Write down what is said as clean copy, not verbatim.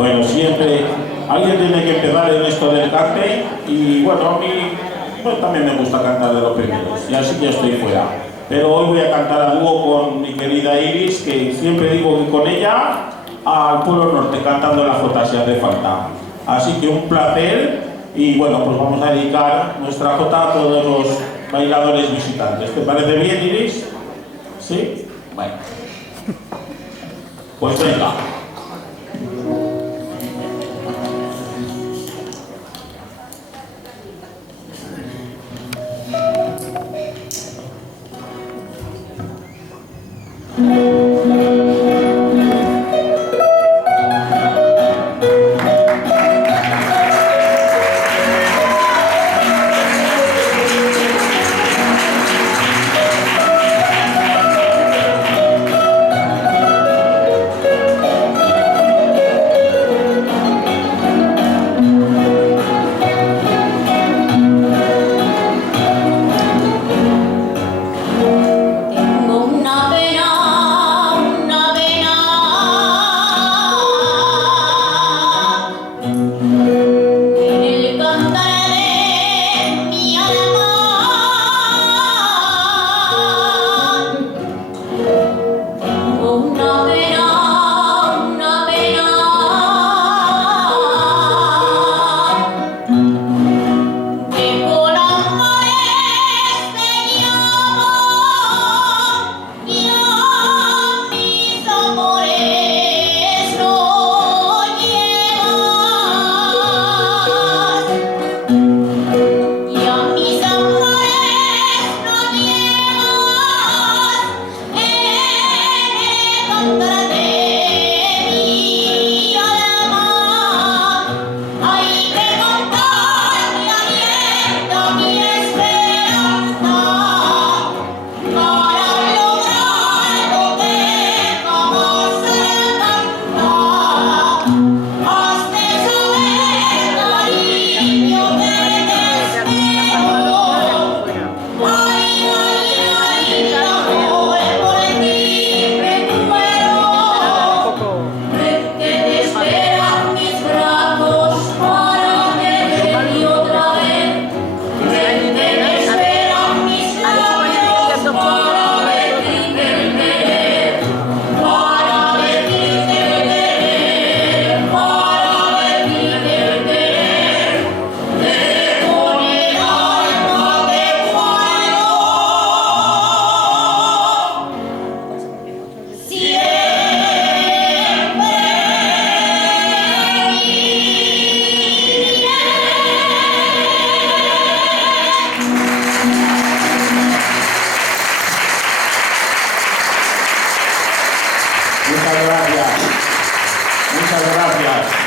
Bueno, siempre alguien tiene que empezar en esto del cante y bueno, a mí también me gusta cantar de los primeros y así ya estoy fuera. Pero hoy voy a cantar a dúo con mi querida Iris, que siempre digo que con ella al Polo Norte cantando la jota si hace falta. Así que un placer y bueno, pues vamos a dedicar nuestra jota a todos los bailadores visitantes. ¿Te parece bien, Iris? ¿Sí? Bueno. Pues venga. Muchas gracias. Muchas gracias.